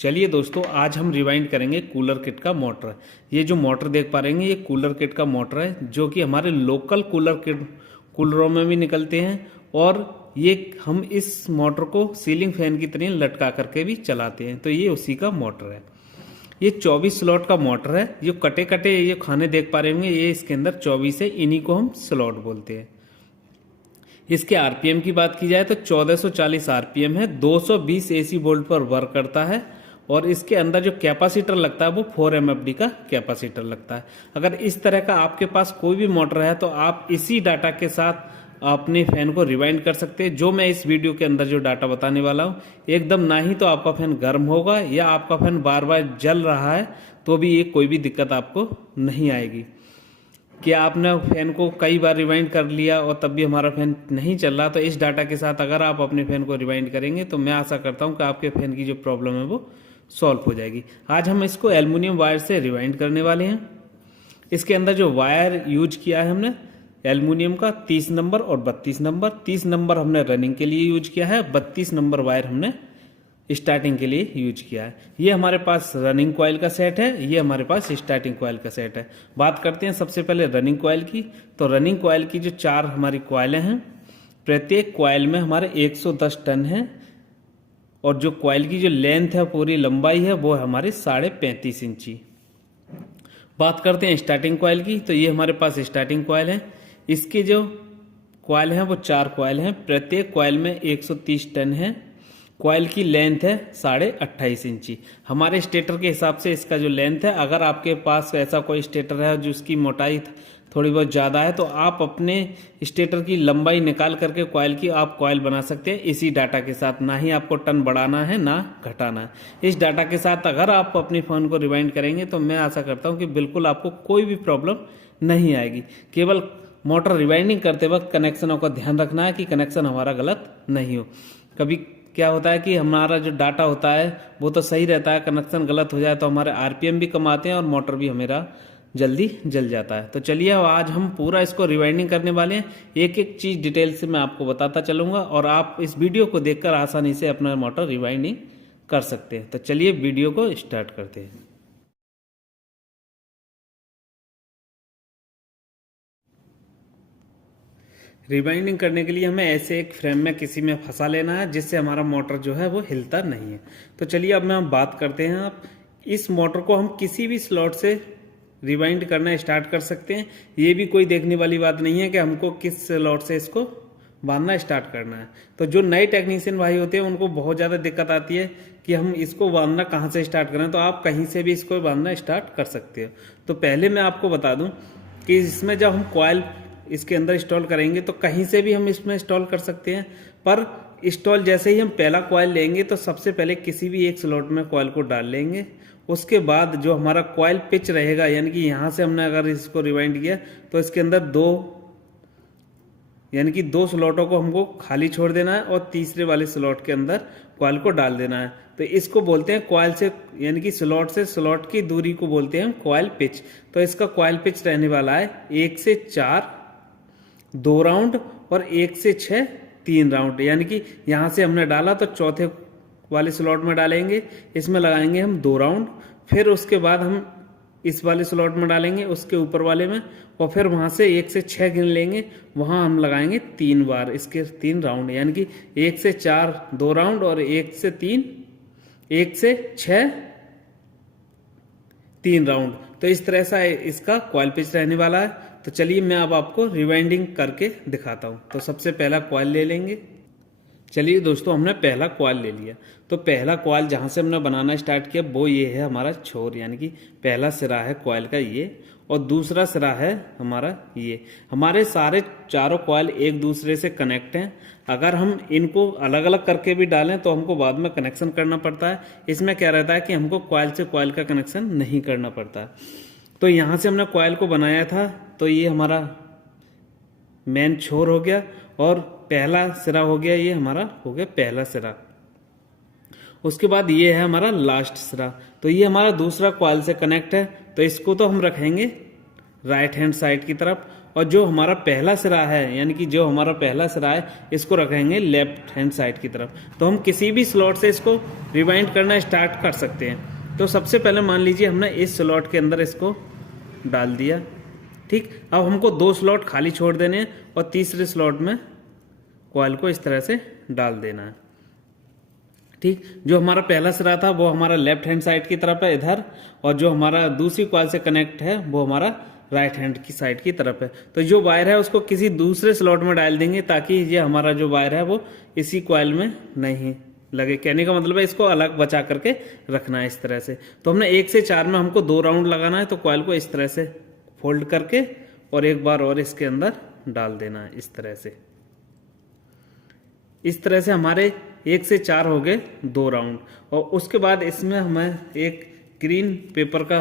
चलिए दोस्तों, आज हम रिवाइंड करेंगे कूलर किट का मोटर। ये जो मोटर देख पा रहे हैं ये कूलर किट का मोटर है, जो कि हमारे लोकल कूलरों में भी निकलते हैं। और ये हम इस मोटर को सीलिंग फैन की तरह लटका करके भी चलाते हैं। तो ये उसी का मोटर है। ये 24 स्लॉट का मोटर है। ये कटे कटे ये खाने देख पा रहे होंगे, ये इसके अंदर 24 है, इन्हीं को हम स्लॉट बोलते हैं। इसके आरपीएम की बात की जाए तो 1440 आरपीएम है, 220 एसी वोल्ट पर वर्क करता है। और इसके अंदर जो कैपेसिटर लगता है वो 4 MFD का कैपेसिटर लगता है। अगर इस तरह का आपके पास कोई भी मोटर है तो आप इसी डाटा के साथ अपने फैन को रिवाइंड कर सकते हैं। जो मैं इस वीडियो के अंदर जो डाटा बताने वाला हूँ, एकदम ना ही तो आपका फैन गर्म होगा या आपका फैन बार बार जल रहा है तो भी ये कोई भी दिक्कत आपको नहीं आएगी। कि आपने फैन को कई बार रिवाइंड कर लिया और तब भी हमारा फैन नहीं चल रहा, तो इस डाटा के साथ अगर आप अपने फैन को रिवाइंड करेंगे तो मैं आशा करता हूं कि आपके फैन की जो प्रॉब्लम है वो सॉल्व हो जाएगी। आज हम इसको एल्युमिनियम वायर से रिवाइंड करने वाले हैं। इसके अंदर जो वायर यूज किया है हमने एल्युमिनियम का 30 नंबर और 32 नंबर। 30 नंबर हमने रनिंग के लिए यूज किया है, 32 नंबर वायर हमने स्टार्टिंग के लिए यूज किया है। ये हमारे पास रनिंग कॉइल का सेट है, ये हमारे पास स्टार्टिंग कॉइल का सेट है। बात करते हैं सबसे पहले रनिंग कॉइल की। तो रनिंग कॉइल की जो 4 हमारी कॉइलें हैं, प्रत्येक कॉइल में हमारे 110 टन है। और जो कॉइल की जो लेंथ है, पूरी लंबाई है, वो है हमारी 35.5 इंची। बात करते हैं स्टार्टिंग कॉइल की। तो ये हमारे पास स्टार्टिंग कॉइल है। इसके जो कॉइल हैं वो 4 कॉइल हैं, प्रत्येक कॉइल में 130 टन है। कॉइल की लेंथ है 28.5 इंची। हमारे स्टेटर के हिसाब से इसका जो लेंथ है, अगर आपके पास ऐसा कोई स्टेटर है जिसकी मोटाई थोड़ी बहुत ज़्यादा है तो आप अपने स्टेटर की लंबाई निकाल करके कॉइल की आप कॉइल बना सकते हैं इसी डाटा के साथ। ना ही आपको टन बढ़ाना है ना घटाना है। इस डाटा के साथ अगर आप अपनी फ़ोन को रिवाइंड करेंगे तो मैं आशा करता हूँ कि बिल्कुल आपको कोई भी प्रॉब्लम नहीं आएगी। केवल मोटर रिवाइंडिंग करते वक्त कनेक्शनों का ध्यान रखना है कि कनेक्शन हमारा गलत नहीं हो। कभी क्या होता है कि हमारा जो डाटा होता है वो तो सही रहता है, कनेक्शन गलत हो जाए तो हमारे आरपीएम भी कम आते हैं और मोटर भी हमारा जल्दी जल जाता है। तो चलिए आज हम पूरा इसको रिवाइंडिंग करने वाले हैं। एक एक चीज़ डिटेल से मैं आपको बताता चलूँगा और आप इस वीडियो को देखकर आसानी से अपना मोटर रिवाइंडिंग कर सकते हैं। तो चलिए वीडियो को स्टार्ट करते हैं। रिवाइंडिंग करने के लिए हमें ऐसे एक फ्रेम में किसी में फंसा लेना है जिससे हमारा मोटर जो है वो हिलता नहीं है। तो चलिए अब हम बात करते हैं। आप इस मोटर को हम किसी भी स्लॉट से रिवाइंड करना स्टार्ट कर सकते हैं। ये भी कोई देखने वाली बात नहीं है कि हमको किस स्लॉट से इसको बांधना स्टार्ट करना है। तो जो नए टेक्नीशियन भाई होते हैं उनको बहुत ज़्यादा दिक्कत आती है कि हम इसको बांधना कहाँ से स्टार्ट करें। तो आप कहीं से भी इसको बांधना स्टार्ट कर सकते हो। तो पहले मैं आपको बता दूं कि इसमें जब हम कॉइल इसके अंदर इंस्टॉल करेंगे तो कहीं से भी हम इसमें इंस्टॉल कर सकते हैं। पर इंस्टॉल जैसे ही हम पहला कॉइल लेंगे तो सबसे पहले किसी भी एक स्लॉट में कॉइल को डाल लेंगे। उसके बाद जो हमारा कॉइल पिच रहेगा, यानी कि यहाँ से हमने अगर इसको रिवाइंड किया तो इसके अंदर दो स्लॉटों को हमको खाली छोड़ देना है और तीसरे वाले स्लॉट के अंदर कॉइल को डाल देना है। तो इसको बोलते हैं कॉइल से, यानी कि स्लॉट से स्लॉट की दूरी को बोलते हैं कॉइल पिच। तो इसका कॉइल पिच रहने वाला है 1 से 4 2 राउंड और 1 से 6 3 राउंड। यानी कि यहाँ से हमने डाला तो चौथे वाले स्लॉट में डालेंगे, इसमें लगाएंगे हम 2 राउंड। फिर उसके बाद हम इस वाले स्लॉट में डालेंगे, उसके ऊपर वाले में, और फिर वहाँ से 1 से 6 गिन लेंगे, वहाँ हम लगाएंगे 3 बार इसके 3 राउंड। यानी कि 1 से 4 2 राउंड और 1 से 6 3 राउंड। तो इस तरह से इसका कॉइल पिच रहने वाला है। तो चलिए मैं अब आपको रिवाइंडिंग करके दिखाता हूँ। तो सबसे पहला कॉइल ले लेंगे। चलिए दोस्तों, हमने पहला कॉइल ले लिया। तो पहला कॉइल जहाँ से हमने बनाना स्टार्ट किया वो ये है हमारा छोर, यानी कि पहला सिरा है कॉइल का ये, और दूसरा सिरा है हमारा ये। हमारे सारे चारों कॉइल एक दूसरे से कनेक्ट हैं। अगर हम इनको अलग अलग करके भी डालें तो हमको बाद में कनेक्शन करना पड़ता है। इसमें क्या रहता है कि हमको कॉइल से कॉइल का कनेक्शन नहीं करना पड़ता। तो यहाँ से हमने कॉइल को बनाया था, तो ये हमारा मेन छोर हो गया और पहला सिरा हो गया, ये हमारा हो गया पहला सिरा। उसके बाद ये है हमारा लास्ट सिरा। तो ये हमारा दूसरा कॉइल से कनेक्ट है। तो इसको तो हम रखेंगे राइट हैंड साइड की तरफ और जो हमारा पहला सिरा है, यानी कि जो हमारा पहला सिरा है, इसको रखेंगे लेफ्ट हैंड साइड की तरफ। तो हम किसी भी स्लॉट से इसको रिवाइंड करना स्टार्ट कर सकते हैं। तो सबसे पहले मान लीजिए हमने इस स्लॉट के अंदर इसको डाल दिया, ठीक। अब हमको 2 स्लॉट खाली छोड़ देने हैं और तीसरे स्लॉट में कॉइल को इस तरह से डाल देना है, ठीक। जो हमारा पहला सिरा था वो हमारा लेफ्ट हैंड साइड की तरफ है इधर, और जो हमारा दूसरी कॉइल से कनेक्ट है वो हमारा राइट हैंड की साइड की तरफ है। तो जो वायर है उसको किसी दूसरे स्लॉट में डाल देंगे ताकि ये हमारा जो वायर है वो इसी कॉइल में नहीं लगे। कहने का मतलब है इसको अलग बचा करके रखना है इस तरह से। तो हमने 1 से 4 में हमको 2 राउंड लगाना है। तो कॉइल को इस तरह से फोल्ड करके और एक बार और इसके अंदर डाल देना है इस तरह से। इस तरह से हमारे 1 से 4 हो गए 2 राउंड। और उसके बाद इसमें हमें एक ग्रीन पेपर का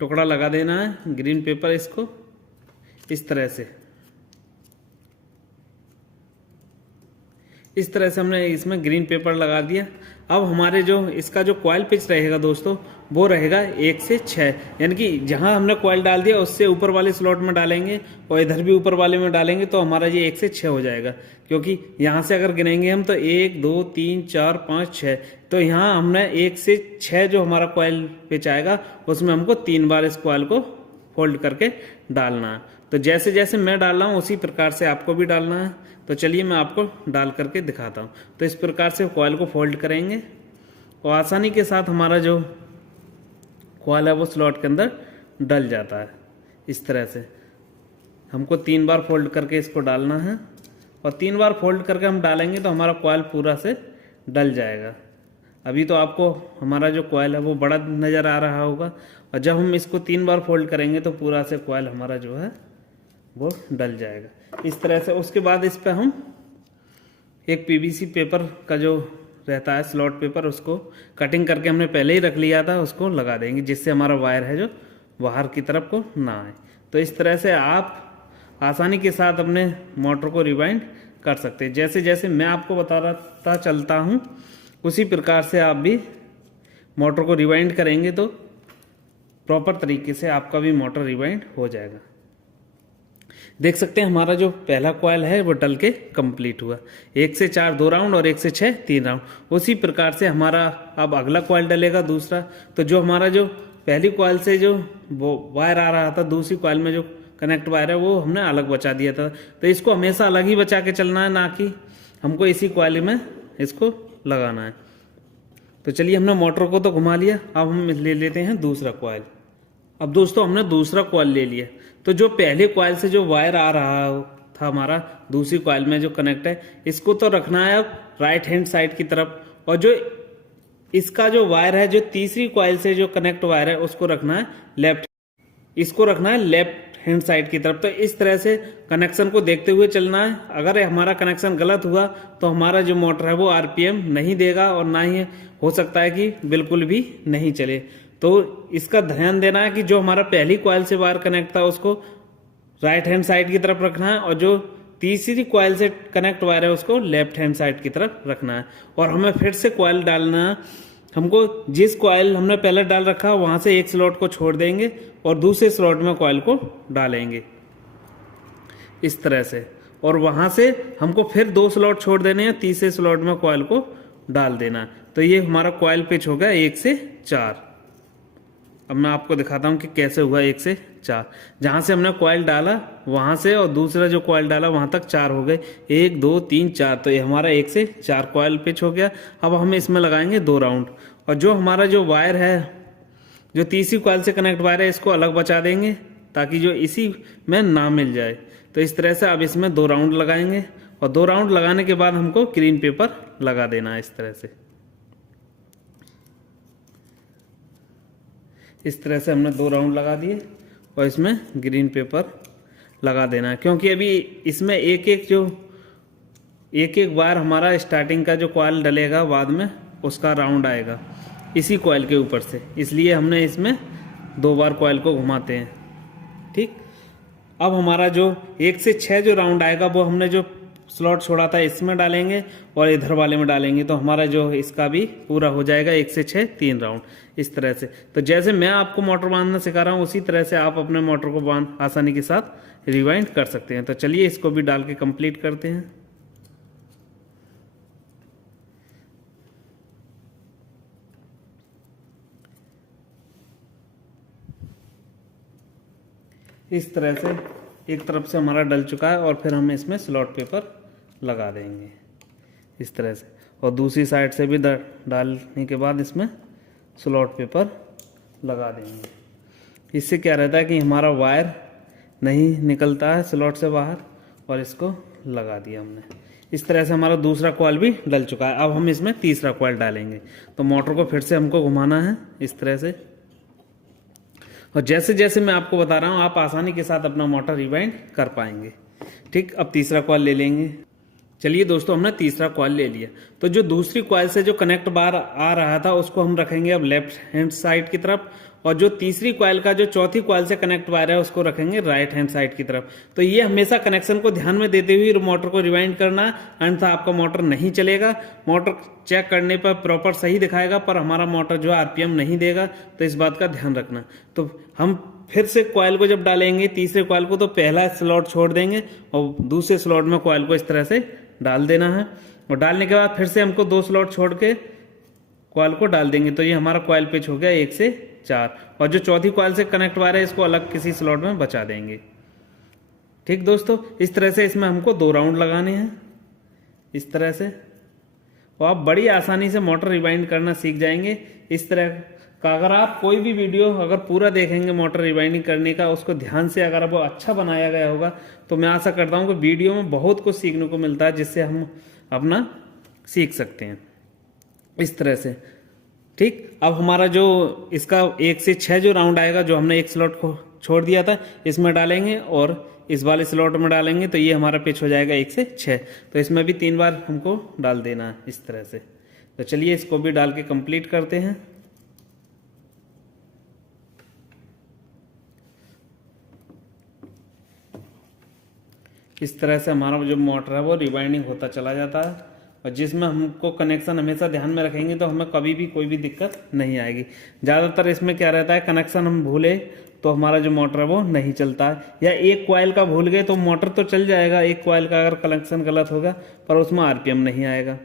टुकड़ा लगा देना है, ग्रीन पेपर, इसको इस तरह से हमने इसमें ग्रीन पेपर लगा दिया। अब हमारे जो इसका जो कॉइल पिच रहेगा दोस्तों वो रहेगा 1 से 6, यानी कि जहां हमने कॉइल डाल दिया उससे ऊपर वाले स्लॉट में डालेंगे और इधर भी ऊपर वाले में डालेंगे तो हमारा ये 1 से 6 हो जाएगा। क्योंकि यहां से अगर गिनेंगे हम तो 1 2 3 4 5 6, तो यहाँ हमने 1 से 6 जो हमारा कॉइल पिच आएगा उसमें हमको 3 बार इस कॉइल को फोल्ड करके डालना है। तो जैसे जैसे मैं डाल रहा हूँ उसी प्रकार से आपको भी डालना है। तो चलिए मैं आपको डाल करके दिखाता हूँ। तो इस प्रकार से कॉइल को फोल्ड करेंगे और आसानी के साथ हमारा जो कॉइल है वो स्लॉट के अंदर डल जाता है। इस तरह से हमको 3 बार फोल्ड करके इसको डालना है, और 3 बार फोल्ड करके हम डालेंगे तो हमारा कॉइल पूरा से डल जाएगा। अभी तो आपको हमारा जो कॉइल है वो बड़ा नज़र आ रहा होगा, और जब हम इसको 3 बार फोल्ड करेंगे तो पूरा से कॉइल हमारा जो है वो डल जाएगा इस तरह से। उसके बाद इस पर हम एक पीवीसी पेपर का जो रहता है स्लॉट पेपर, उसको कटिंग करके हमने पहले ही रख लिया था, उसको लगा देंगे जिससे हमारा वायर है जो बाहर की तरफ को ना आए। तो इस तरह से आप आसानी के साथ अपने मोटर को रिवाइंड कर सकते हैं। जैसे जैसे मैं आपको बताता चलता हूँ उसी प्रकार से आप भी मोटर को रिवाइंड करेंगे तो प्रॉपर तरीके से आपका भी मोटर रिवाइंड हो जाएगा। देख सकते हैं हमारा जो पहला कॉइल है वो डल के कंप्लीट हुआ। 1 से 4 2 राउंड और 1 से 6 3 राउंड। उसी प्रकार से हमारा अब अगला कॉइल डलेगा दूसरा। तो जो हमारा जो पहली कॉइल से जो वो वायर आ रहा था, दूसरी कॉइल में जो कनेक्ट वायर है वो हमने अलग बचा दिया था। तो इसको हमेशा अलग ही बचा के चलना है, ना कि हमको इसी कॉइल में इसको लगाना है। तो चलिए हमने मोटर को तो घुमा लिया, अब हम ले लेते हैं दूसरा कॉइल। अब दोस्तों हमने दूसरा कॉइल ले लिया। तो जो पहले कॉइल से जो वायर आ रहा था हमारा दूसरी कॉइल में जो कनेक्ट है, इसको तो रखना है अब राइट हैंड साइड की तरफ, और जो इसका जो वायर है जो तीसरी कॉइल से जो कनेक्ट वायर है उसको रखना है लेफ्ट हैंड साइड की तरफ। तो इस तरह से कनेक्शन को देखते हुए चलना है। अगर हमारा कनेक्शन गलत हुआ तो हमारा जो मोटर है वो आरपीएम नहीं देगा, और ना ही हो सकता है कि बिल्कुल भी नहीं चले। तो इसका ध्यान देना है कि जो हमारा पहली कॉइल से वायर कनेक्ट था उसको राइट हैंड साइड की तरफ रखना है, और जो तीसरी कॉइल से कनेक्ट वायर है उसको लेफ्ट हैंड साइड की तरफ रखना है। और हमें फिर से कॉइल डालना है। हमको जिस कॉइल हमने पहले डाल रखा वहां से एक स्लॉट को छोड़ देंगे और दूसरे स्लॉट में कॉइल को डालेंगे इस तरह से, और वहां से हमको फिर 2 स्लॉट छोड़ देने हैं, तीसरे स्लॉट में कॉइल को डाल देना। तो ये हमारा कॉइल पिच हो गया 1 से 4। अब मैं आपको दिखाता हूं कि कैसे हुआ 1 से 4। जहां से हमने कॉइल डाला वहां से और दूसरा जो कॉइल डाला वहां तक 4 हो गए, 1 2 3 4। तो ये हमारा 1 से 4 कॉइल पिच हो गया। अब हम इसमें लगाएंगे 2 राउंड, और जो हमारा जो वायर है जो तीसरी कॉइल से कनेक्ट वायर है इसको अलग बचा देंगे ताकि जो इसी में ना मिल जाए। तो इस तरह से अब इसमें 2 राउंड लगाएंगे, और 2 राउंड लगाने के बाद हमको ग्रीन पेपर लगा देना है इस तरह से। इस तरह से हमने 2 राउंड लगा दिए और इसमें ग्रीन पेपर लगा देना है, क्योंकि अभी इसमें एक एक वायर हमारा स्टार्टिंग का जो कॉइल डलेगा बाद में उसका राउंड आएगा इसी कॉइल के ऊपर से, इसलिए हमने इसमें 2 बार कॉइल को घुमाते हैं। ठीक, अब हमारा जो 1 से 6 जो राउंड आएगा वो हमने जो स्लॉट छोड़ा था इसमें डालेंगे और इधर वाले में डालेंगे, तो हमारा जो इसका भी पूरा हो जाएगा 1 से 6 3 राउंड इस तरह से। तो जैसे मैं आपको मोटर बांधना सिखा रहा हूँ उसी तरह से आप अपने मोटर को आसानी के साथ रिवाइंड कर सकते हैं। तो चलिए इसको भी डाल के कंप्लीट करते हैं। इस तरह से एक तरफ से हमारा डल चुका है और फिर हम इसमें स्लॉट पेपर लगा देंगे इस तरह से, और दूसरी साइड से भी डालने के बाद इसमें स्लॉट पेपर लगा देंगे। इससे क्या रहता है कि हमारा वायर नहीं निकलता है स्लॉट से बाहर, और इसको लगा दिया हमने। इस तरह से हमारा दूसरा कॉइल भी डल चुका है। अब हम इसमें तीसरा कॉइल डालेंगे। तो मोटर को फिर से हमको घुमाना है इस तरह से, और जैसे जैसे मैं आपको बता रहा हूँ आप आसानी के साथ अपना मोटर रिवाइंड कर पाएंगे। ठीक, अब तीसरा कॉइल ले लेंगे। चलिए दोस्तों, हमने तीसरा कॉइल ले लिया। तो जो दूसरी कॉइल से जो कनेक्ट बार आ रहा था उसको हम रखेंगे अब लेफ्ट हैंड साइड की तरफ, और जो तीसरी कॉइल का जो चौथी कॉइल से कनेक्ट वायर है उसको रखेंगे राइट हैंड साइड की तरफ। तो ये हमेशा कनेक्शन को ध्यान में देते हुए मोटर को रिवाइंड करना, अन्यथा आपका मोटर नहीं चलेगा। मोटर चेक करने पर प्रॉपर सही दिखाएगा पर हमारा मोटर जो आरपीएम नहीं देगा, तो इस बात का ध्यान रखना। तो हम फिर से कॉइल को जब डालेंगे तीसरे कॉइल को, तो पहला स्लॉट छोड़ देंगे और दूसरे स्लॉट में कॉइल को इस तरह से डाल देना है, और डालने के बाद फिर से हमको 2 स्लॉट छोड़ के कॉइल को डाल देंगे। तो ये हमारा कॉइल पिच हो गया 1 से 4, और जो चौथी कॉइल से कनेक्ट वायर है इसको अलग किसी स्लॉट में बचा देंगे। ठीक दोस्तों, इस तरह से इसमें हमको 2 राउंड लगाने हैं इस तरह से, और आप बड़ी आसानी से मोटर रिवाइंड करना सीख जाएंगे इस तरह का। अगर आप कोई भी वीडियो अगर पूरा देखेंगे मोटर रिवाइंडिंग करने का, उसको ध्यान से अगर वो अच्छा बनाया गया होगा, तो मैं आशा करता हूँ कि वीडियो में बहुत कुछ सीखने को मिलता है जिससे हम अपना सीख सकते हैं इस तरह से। ठीक, अब हमारा जो इसका 1 से 6 जो राउंड आएगा, जो हमने एक स्लॉट को छोड़ दिया था इसमें डालेंगे और इस वाले स्लॉट में डालेंगे, तो ये हमारा पिच हो जाएगा 1 से 6। तो इसमें भी 3 बार हमको डाल देना है इस तरह से। तो चलिए इसको भी डाल के कंप्लीट करते हैं। इस तरह से हमारा जो मोटर है वो रिवाइंडिंग होता चला जाता है, और जिसमें हमको कनेक्शन हमेशा ध्यान में रखेंगे तो हमें कभी भी कोई भी दिक्कत नहीं आएगी। ज़्यादातर इसमें क्या रहता है, कनेक्शन हम भूले तो हमारा जो मोटर है वो नहीं चलता है, या एक कॉइल का भूल गए तो मोटर तो चल जाएगा, एक कॉइल का अगर कनेक्शन गलत होगा पर उसमें आरपीएम नहीं आएगा।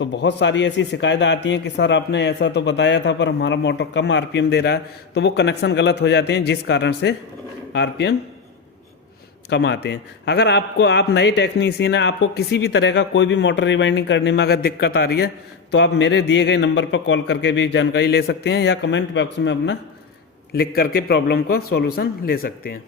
तो बहुत सारी ऐसी शिकायत आती हैं कि सर आपने ऐसा तो बताया था पर हमारा मोटर कम आरपीएम दे रहा है, तो वो कनेक्शन गलत हो जाते हैं जिस कारण से आरपीएम कम आते हैं। अगर आप नए टेक्नीशियन हैं, आपको किसी भी तरह का कोई भी मोटर रिवाइंडिंग करने में अगर दिक्कत आ रही है, तो आप मेरे दिए गए नंबर पर कॉल करके भी जानकारी ले सकते हैं, या कमेंट बॉक्स में अपना लिख करके प्रॉब्लम का सॉल्यूशन ले सकते हैं।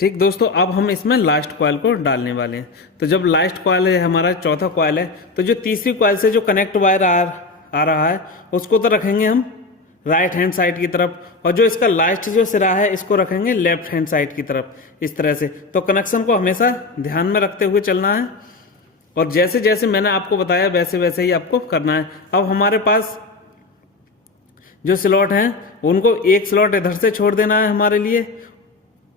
ठीक दोस्तों, अब हम इसमें लास्ट कॉइल को डालने वाले हैं। तो जब लास्ट कॉइल है हमारा चौथा कॉइल है, तो जो तीसरी कॉइल से जो कनेक्ट वायर आ रहा है उसको तो रखेंगे हम राइट हैंड साइड की तरफ, और जो इसका लास्ट जो सिरा है इसको रखेंगे लेफ्ट हैंड साइड की तरफ इस तरह से। तो कनेक्शन को हमेशा ध्यान में रखते हुए चलना है, और जैसे जैसे मैंने आपको बताया वैसे वैसे ही आपको करना है। अब हमारे पास जो स्लॉट हैं उनको एक स्लॉट इधर से छोड़ देना है हमारे लिए,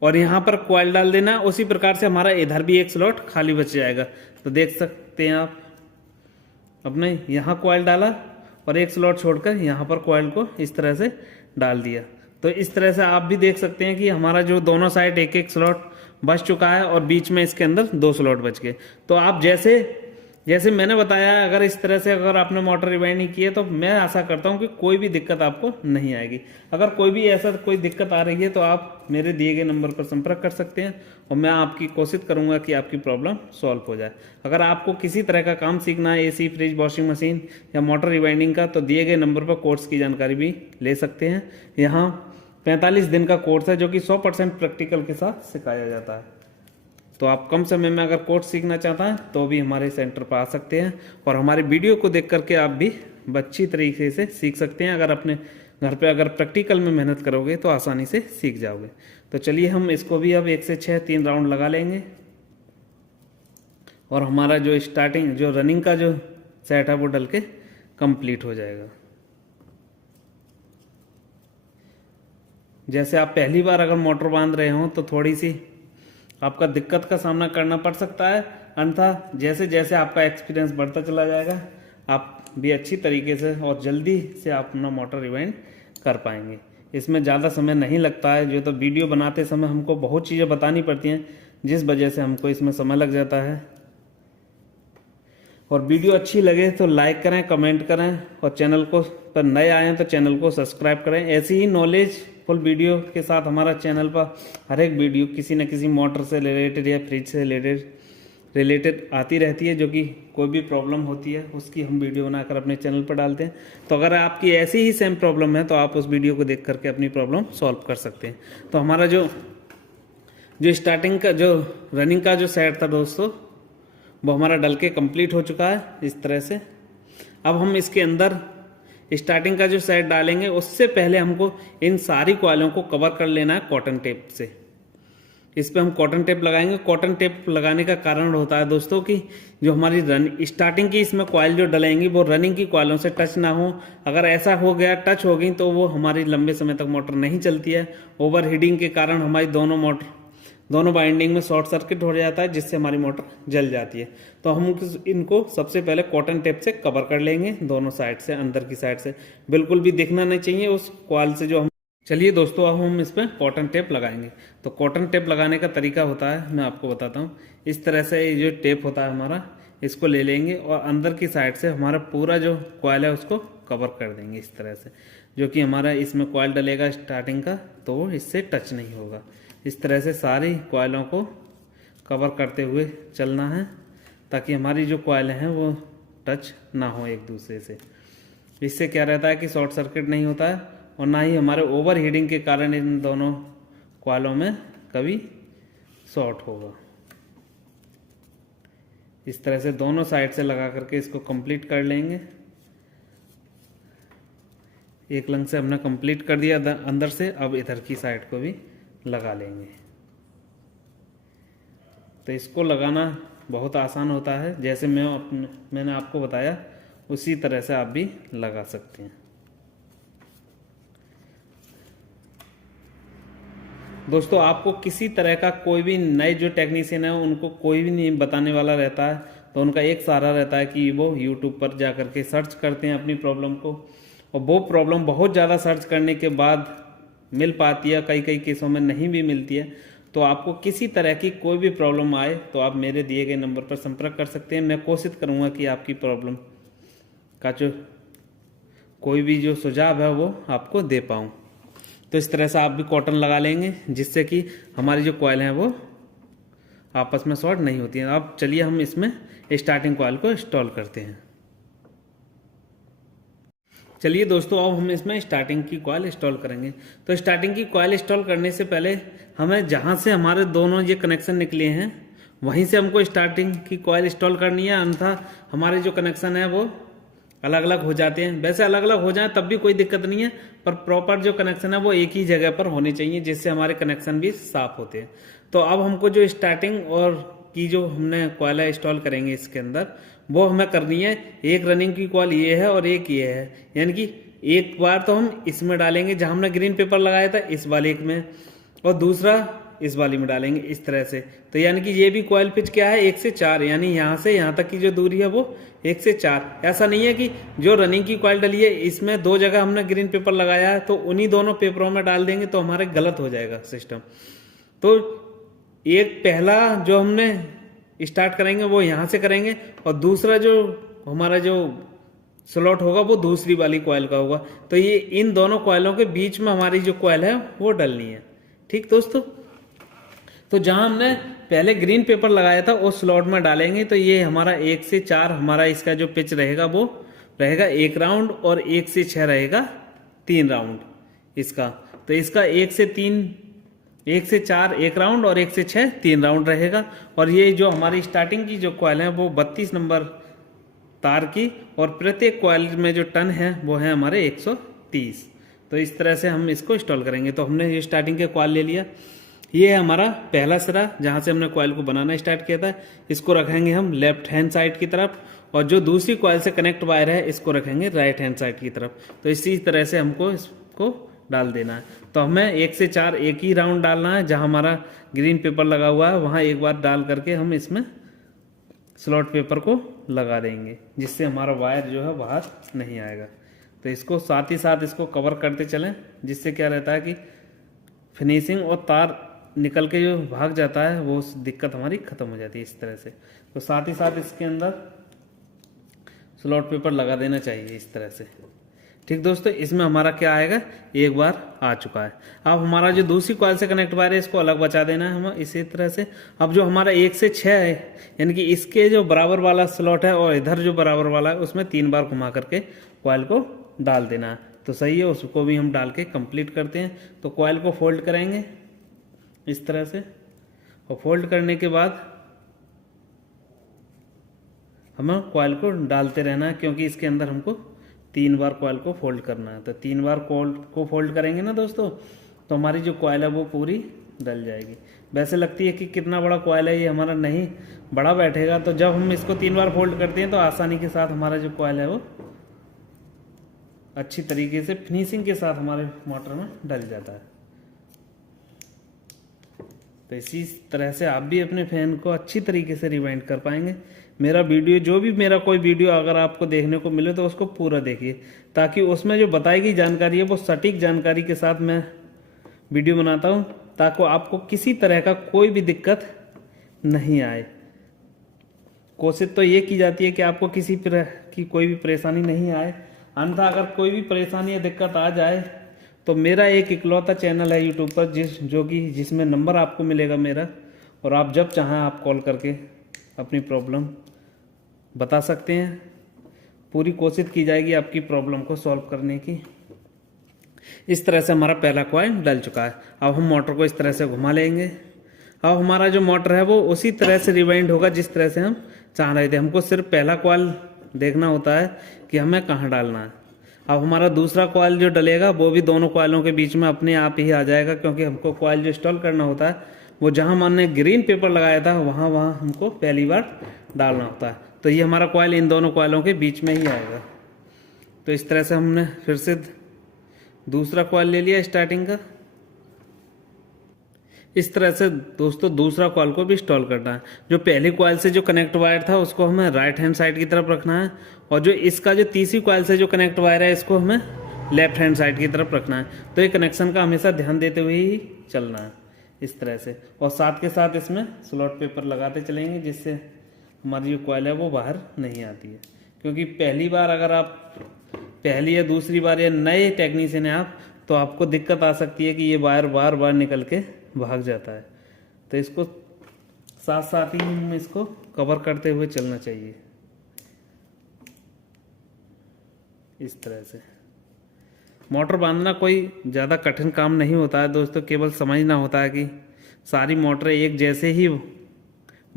और यहाँ पर कॉइल डाल देना है। उसी प्रकार से हमारा इधर भी एक स्लॉट खाली बच जाएगा। तो देख सकते हैं आप, अपने यहाँ कॉइल डाला और एक स्लॉट छोड़कर यहाँ पर कॉइल को इस तरह से डाल दिया। तो इस तरह से आप भी देख सकते हैं कि हमारा जो दोनों साइड एक एक स्लॉट बच चुका है, और बीच में इसके अंदर 2 स्लॉट बच गए। तो आप जैसे मैंने बताया, अगर इस तरह से अगर आपने मोटर रिवाइंडिंग की है, तो मैं आशा करता हूं कि कोई भी दिक्कत आपको नहीं आएगी। अगर कोई भी ऐसा कोई दिक्कत आ रही है तो आप मेरे दिए गए नंबर पर संपर्क कर सकते हैं, और मैं आपकी कोशिश करूंगा कि आपकी प्रॉब्लम सॉल्व हो जाए। अगर आपको किसी तरह का काम सीखना है, एसी, फ्रिज, वॉशिंग मशीन या मोटर रिवाइंडिंग का, तो दिए गए नंबर पर कोर्स की जानकारी भी ले सकते हैं। यहाँ 45 दिन का कोर्स है जो कि 100% प्रैक्टिकल के साथ सिखाया जाता है। तो आप कम समय में अगर कोर्स सीखना चाहता हैं तो भी हमारे सेंटर पर आ सकते हैं, और हमारे वीडियो को देख करके आप भी अच्छी तरीके से सीख सकते हैं। अगर अपने घर पे अगर प्रैक्टिकल में मेहनत करोगे तो आसानी से सीख जाओगे। तो चलिए हम इसको भी अब 1 से 6 3 राउंड लगा लेंगे, और हमारा जो स्टार्टिंग जो रनिंग का जो सेट है वो डल के कंप्लीट हो जाएगा। जैसे आप पहली बार अगर मोटर बांध रहे हो तो थोड़ी सी आपका दिक्कत का सामना करना पड़ सकता है। अन्यथा जैसे जैसे आपका एक्सपीरियंस बढ़ता चला जाएगा, आप भी अच्छी तरीके से और जल्दी से आप अपना मोटर रिवाइंड कर पाएंगे। इसमें ज़्यादा समय नहीं लगता है, जो तो वीडियो बनाते समय हमको बहुत चीज़ें बतानी पड़ती हैं, जिस वजह से हमको इसमें समय लग जाता है। और वीडियो अच्छी लगे तो लाइक करें, कमेंट करें, और चैनल को पर नए आए हैं तो चैनल को सब्सक्राइब करें। ऐसी ही नॉलेजफुल वीडियो के साथ हमारा चैनल पर हर एक वीडियो किसी न किसी मोटर से रिलेटेड या फ्रिज से रिलेटेड आती रहती है, जो कि कोई भी प्रॉब्लम होती है उसकी हम वीडियो बनाकर अपने चैनल पर डालते हैं। तो अगर आपकी ऐसी ही सेम प्रॉब्लम है तो आप उस वीडियो को देख करके अपनी प्रॉब्लम सॉल्व कर सकते हैं। तो हमारा जो स्टार्टिंग का जो रनिंग का जो सेट था दोस्तों, वो हमारा डल के कंप्लीट हो चुका है इस तरह से। अब हम इसके अंदर स्टार्टिंग का जो सेट डालेंगे, उससे पहले हमको इन सारी कॉइलों को कवर कर लेना है कॉटन टेप से। इस पे हम कॉटन टेप लगाएंगे। कॉटन टेप लगाने का कारण होता है दोस्तों कि जो हमारी स्टार्टिंग की इसमें कॉइल जो डलेंगी वो रनिंग की कॉइलों से टच ना हो। अगर ऐसा हो गया, टच हो गई, तो वो हमारी लंबे समय तक मोटर नहीं चलती है। ओवर हीटिंग के कारण हमारी दोनों बाइंडिंग में शॉर्ट सर्किट हो जाता है, जिससे हमारी मोटर जल जाती है। तो हम इनको सबसे पहले कॉटन टेप से कवर कर लेंगे, दोनों साइड से, अंदर की साइड से। बिल्कुल भी दिखना नहीं चाहिए उस कॉइल से जो हम। चलिए दोस्तों, अब हम इस पर कॉटन टेप लगाएंगे। तो कॉटन टेप लगाने का तरीका होता है, मैं आपको बताता हूँ। इस तरह से ये जो टेप होता है हमारा, इसको ले लेंगे और अंदर की साइड से हमारा पूरा जो कॉइल है उसको कवर कर देंगे इस तरह से, जो कि हमारा इसमें कॉइल डलेगा स्टार्टिंग का, तो वो इससे टच नहीं होगा। इस तरह से सारी कॉइलों को कवर करते हुए चलना है, ताकि हमारी जो कॉइल हैं वो टच ना हो एक दूसरे से। इससे क्या रहता है कि शॉर्ट सर्किट नहीं होता है, और ना ही हमारे ओवर हीटिंग के कारण इन दोनों कॉइलों में कभी शॉर्ट होगा। इस तरह से दोनों साइड से लगा करके इसको कंप्लीट कर लेंगे। एक लंग से हमने कंप्लीट कर दिया अंदर से, अब इधर की साइड को भी लगा लेंगे। तो इसको लगाना बहुत आसान होता है, जैसे मैंने आपको बताया उसी तरह से आप भी लगा सकते हैं। दोस्तों, आपको किसी तरह का कोई भी नए जो टेक्नीशियन है उनको कोई भी नहीं बताने वाला रहता है, तो उनका एक सहारा रहता है कि वो यूट्यूब पर जा करके सर्च करते हैं अपनी प्रॉब्लम को, और वो प्रॉब्लम बहुत ज़्यादा सर्च करने के बाद मिल पाती है, कई कई केसों में नहीं भी मिलती है। तो आपको किसी तरह की कोई भी प्रॉब्लम आए तो आप मेरे दिए गए नंबर पर संपर्क कर सकते हैं। मैं कोशिश करूँगा कि आपकी प्रॉब्लम का जो कोई भी जो सुझाव है वो आपको दे पाऊँ। तो इस तरह से आप भी कॉटन लगा लेंगे, जिससे कि हमारी जो कॉइल हैं वो आपस में शॉर्ट नहीं होती हैं। अब चलिए हम इसमें स्टार्टिंग कॉइल को इंस्टॉल करते हैं। चलिए दोस्तों, अब हम इसमें स्टार्टिंग की कॉइल इंस्टॉल करेंगे। तो स्टार्टिंग की कॉइल इंस्टॉल करने से पहले हमें जहाँ से हमारे दोनों ये कनेक्शन निकले हैं वहीं से हमको स्टार्टिंग की कॉइल इंस्टॉल करनी है, अन्यथा हमारे जो कनेक्शन है वो अलग अलग हो जाते हैं। वैसे अलग अलग हो जाए तब भी कोई दिक्कत नहीं है, पर प्रॉपर जो कनेक्शन है वो एक ही जगह पर होने चाहिए, जिससे हमारे कनेक्शन भी साफ होते हैं। तो अब हमको जो स्टार्टिंग और की जो हमने कॉइल इंस्टॉल करेंगे इसके अंदर, वो हमें करनी है। एक रनिंग की कॉइल ये है और एक ये है, यानी कि एक बार तो हम इसमें डालेंगे जहां हमने ग्रीन पेपर लगाया था, इस वाले में, और दूसरा इस वाली में डालेंगे इस तरह से। तो यानी कि ये भी कॉइल पिच क्या है, 1 से 4, यानी यहाँ से यहाँ तक की जो दूरी है वो 1 से 4। ऐसा नहीं है कि जो रनिंग की कॉइल डली है इसमें 2 जगह हमने ग्रीन पेपर लगाया है तो उन्हीं दोनों पेपरों में डाल देंगे तो हमारे गलत हो जाएगा सिस्टम। तो एक पहला जो हमने स्टार्ट करेंगे वो यहाँ से करेंगे, और दूसरा जो हमारा जो स्लॉट होगा वो दूसरी वाली कॉइल का होगा। तो ये इन दोनों कॉइलों के बीच में हमारी जो कॉइल है वो डलनी है। ठीक दोस्तों, तो जहां हमने पहले ग्रीन पेपर लगाया था उस स्लॉट में डालेंगे। तो ये हमारा 1 से 4 हमारा इसका जो पिच रहेगा वो रहेगा 1 राउंड, और 1 से 6 रहेगा 3 राउंड इसका। तो इसका 1 से 4 1 राउंड और 1 से 6 3 राउंड रहेगा। और ये जो हमारी स्टार्टिंग की जो कॉइल है वो 32 नंबर तार की, और प्रत्येक कॉइल में जो टन है वो है हमारे 130। तो इस तरह से हम इसको इंस्टॉल करेंगे। तो हमने ये स्टार्टिंग के कॉइल ले लिया, ये है हमारा पहला सिरा जहां से हमने कॉइल को बनाना स्टार्ट किया था। इसको रखेंगे हम लेफ्ट हैंड साइड की तरफ, और जो दूसरी कॉइल से कनेक्ट वायर है इसको रखेंगे राइट हैंड साइड की तरफ। तो इसी तरह से हमको इसको डाल देना है। तो हमें 1 से 4 एक ही राउंड डालना है, जहाँ हमारा ग्रीन पेपर लगा हुआ है वहाँ एक बार डाल करके हम इसमें स्लॉट पेपर को लगा देंगे, जिससे हमारा वायर जो है बाहर नहीं आएगा। तो इसको साथ ही साथ इसको कवर करते चलें, जिससे क्या रहता है कि फिनिशिंग और तार निकल के जो भाग जाता है वो दिक्कत हमारी ख़त्म हो जाती है इस तरह से। तो साथ ही साथ इसके अंदर स्लॉट पेपर लगा देना चाहिए इस तरह से। ठीक दोस्तों, इसमें हमारा क्या आएगा, एक बार आ चुका है। अब हमारा जो दूसरी कॉइल से कनेक्ट वायर है इसको अलग बचा देना है हमें इसी तरह से। अब जो हमारा 1 से 6 है, यानी कि इसके जो बराबर वाला स्लॉट है और इधर जो बराबर वाला है उसमें 3 बार घुमा करके कॉइल को डाल देना है। तो सही है, उसको भी हम डाल के कंप्लीट करते हैं। तो कॉइल को फोल्ड करेंगे इस तरह से, और फोल्ड करने के बाद हमें कॉइल को डालते रहना है, क्योंकि इसके अंदर हमको 3 बार कॉइल को फोल्ड करना है। तो 3 बार कॉइल को फोल्ड करेंगे ना दोस्तों, तो हमारी जो कॉइल है वो पूरी डल जाएगी। वैसे लगती है कि कितना बड़ा कॉइल है ये, हमारा नहीं बड़ा बैठेगा। तो जब हम इसको 3 बार फोल्ड करते हैं तो आसानी के साथ हमारा जो कॉइल है वो अच्छी तरीके से फिनिशिंग के साथ हमारे मोटर में डल जाता है। तो इसी तरह से आप भी अपने फैन को अच्छी तरीके से रिवाइंड कर पाएंगे। मेरा वीडियो, जो भी मेरा कोई वीडियो अगर आपको देखने को मिले तो उसको पूरा देखिए, ताकि उसमें जो बताई गई जानकारी है वो सटीक जानकारी के साथ मैं वीडियो बनाता हूँ, ताकि आपको किसी तरह का कोई भी दिक्कत नहीं आए। कोशिश तो ये की जाती है कि आपको किसी तरह की कोई भी परेशानी नहीं आए। अन्यथा अगर कोई भी परेशानी या दिक्कत आ जाए तो मेरा एक इकलौता चैनल है यूट्यूब पर जिसमें नंबर आपको मिलेगा मेरा, और आप जब चाहें आप कॉल करके अपनी प्रॉब्लम बता सकते हैं। पूरी कोशिश की जाएगी आपकी प्रॉब्लम को सॉल्व करने की। इस तरह से हमारा पहला कॉइल डल चुका है। अब हम मोटर को इस तरह से घुमा लेंगे। अब हमारा जो मोटर है वो उसी तरह से रिवाइंड होगा जिस तरह से हम चाह रहे थे। हमको सिर्फ पहला कॉइल देखना होता है कि हमें कहाँ डालना है। अब हमारा दूसरा कॉइल जो डलेगा वो भी दोनों कॉइलों के बीच में अपने आप ही आ जाएगा, क्योंकि हमको कॉइल जो इंस्टॉल करना होता है वो जहाँ हमने ग्रीन पेपर लगाया था वहाँ हमको पहली बार डालना होता है। तो ये हमारा कॉइल इन दोनों कॉइलों के बीच में ही आएगा। तो इस तरह से हमने फिर से दूसरा कॉइल ले लिया स्टार्टिंग का। इस तरह से दोस्तों दूसरा कॉइल को भी इंस्टॉल करना है। जो पहली कॉइल से जो कनेक्ट वायर था उसको हमें राइट हैंड साइड की तरफ रखना है, और जो इसका जो तीसरी कॉइल से जो कनेक्ट वायर है इसको हमें लेफ्ट हैंड साइड की तरफ रखना है। तो ये कनेक्शन का हमेशा ध्यान देते हुए ही चलना है इस तरह से, और साथ के साथ इसमें स्लॉट पेपर लगाते चलेंगे, जिससे हमारी जो कॉइल है वो बाहर नहीं आती है। क्योंकि पहली बार अगर आप पहली या दूसरी बार या नए टेक्नीशियन हैं आप, तो आपको दिक्कत आ सकती है कि ये वायर बार बार निकल के भाग जाता है। तो इसको साथ साथ ही हम इसको कवर करते हुए चलना चाहिए इस तरह से। मोटर बांधना कोई ज़्यादा कठिन काम नहीं होता है दोस्तों, केवल समझना होता है कि सारी मोटरें एक जैसे ही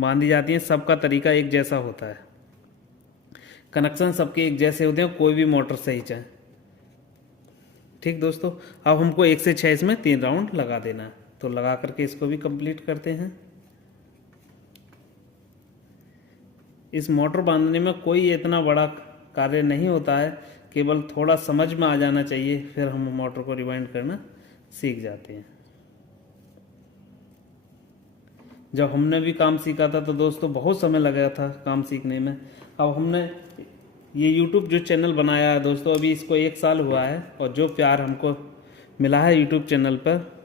बांधी जाती हैं, सबका तरीका एक जैसा होता है, कनेक्शन सबके एक जैसे होते हैं, कोई भी मोटर सही चाहे। ठीक दोस्तों, अब हमको 1 से 6 इसमें 3 राउंड लगा देना है। तो लगा करके इसको भी कंप्लीट करते हैं। इस मोटर बांधने में कोई इतना बड़ा कार्य नहीं होता है, केवल थोड़ा समझ में आ जाना चाहिए, फिर हम मोटर को रिवाइंड करना सीख जाते हैं। जब हमने भी काम सीखा था तो दोस्तों बहुत समय लगा था काम सीखने में। अब हमने ये YouTube जो चैनल बनाया है दोस्तों, अभी इसको 1 साल हुआ है, और जो प्यार हमको मिला है YouTube चैनल पर,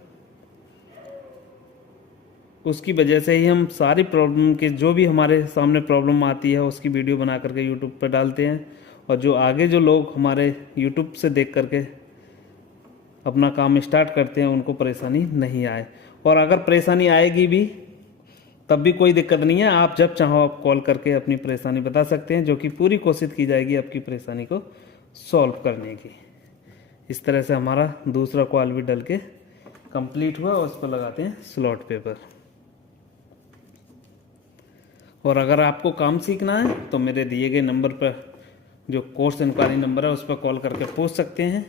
उसकी वजह से ही हम सारी प्रॉब्लम के, जो भी हमारे सामने प्रॉब्लम आती है उसकी वीडियो बना करके YouTube पर डालते हैं, और जो आगे जो लोग हमारे YouTube से देख करके अपना काम स्टार्ट करते हैं उनको परेशानी नहीं आए। और अगर परेशानी आएगी भी तब भी कोई दिक्कत नहीं है, आप जब चाहो आप कॉल करके अपनी परेशानी बता सकते हैं, जो कि पूरी कोशिश की जाएगी आपकी परेशानी को सॉल्व करने की। इस तरह से हमारा दूसरा कॉइल भी डल के कंप्लीट हुआ, और उस पर लगाते हैं स्लॉट पेपर। और अगर आपको काम सीखना है तो मेरे दिए गए नंबर पर, जो कोर्स इंक्वायरी नंबर है, उस पर कॉल करके पूछ सकते हैं।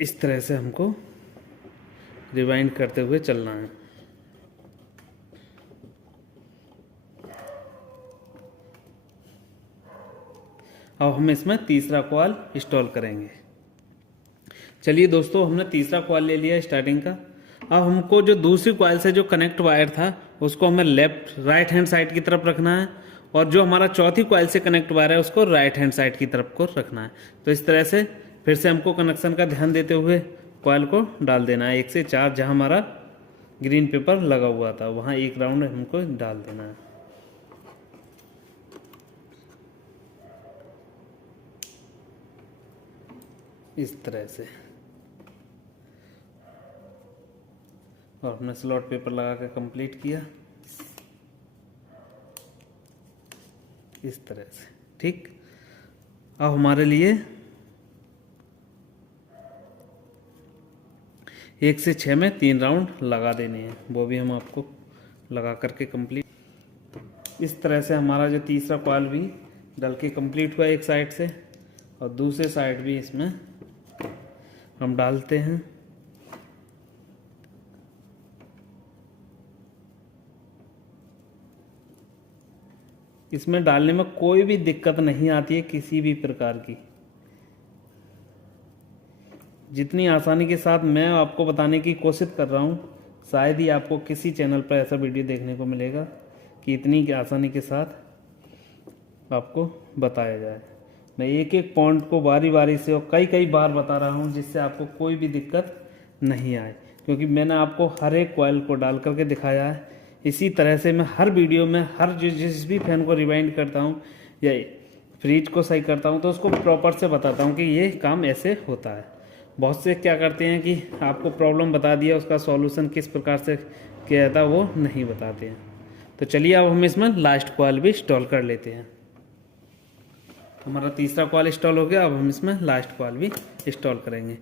इस तरह से हमको रिवाइंड करते हुए चलना है। अब हम इसमें तीसरा कॉइल इंस्टॉल करेंगे। चलिए दोस्तों, हमने तीसरा कॉइल ले लिया स्टार्टिंग का। अब हमको जो दूसरी कॉइल से जो कनेक्ट वायर था उसको हमें लेफ्ट राइट हैंड साइड की तरफ रखना है, और जो हमारा चौथी कॉइल से कनेक्ट वायर है उसको राइट हैंड साइड की तरफ को रखना है। तो इस तरह से फिर से हमको कनेक्शन का ध्यान देते हुए कॉइल को डाल देना है। 1 से 4 जहाँ हमारा ग्रीन पेपर लगा हुआ था वहाँ 1 राउंड हमको डाल देना है। इस तरह से, और हमने स्लॉट पेपर लगा कर कंप्लीट किया इस तरह से। ठीक, अब हमारे लिए 1 से 6 में 3 राउंड लगा देने हैं, वो भी हम आपको लगा करके कंप्लीट। इस तरह से हमारा जो तीसरा कॉइल भी डल के कंप्लीट हुआ एक साइड से, और दूसरे साइड भी इसमें हम डालते हैं। इसमें डालने में कोई भी दिक्कत नहीं आती है किसी भी प्रकार की। जितनी आसानी के साथ मैं आपको बताने की कोशिश कर रहा हूँ, शायद ही आपको किसी चैनल पर ऐसा वीडियो देखने को मिलेगा कि इतनी आसानी के साथ आपको बताया जाए। मैं एक एक पॉइंट को बारी बारी से और कई कई बार बता रहा हूँ जिससे आपको कोई भी दिक्कत नहीं आए, क्योंकि मैंने आपको हर एक कॉइल को डाल करके दिखाया है। इसी तरह से मैं हर वीडियो में हर जिस भी फैन को रिवाइंड करता हूँ या फ्रिज को सही करता हूँ तो उसको प्रॉपर से बताता हूँ कि ये काम ऐसे होता है। बहुत से क्या करते हैं कि आपको प्रॉब्लम बता दिया, उसका सॉल्यूशन किस प्रकार से किया जाता है वो नहीं बताते हैं। तो चलिए अब हम इसमें लास्ट कॉइल भी इंस्टॉल कर लेते हैं। हमारा तीसरा कॉइल इंस्टॉल हो गया, अब हम इसमें लास्ट कॉइल भी इंस्टॉल करेंगे।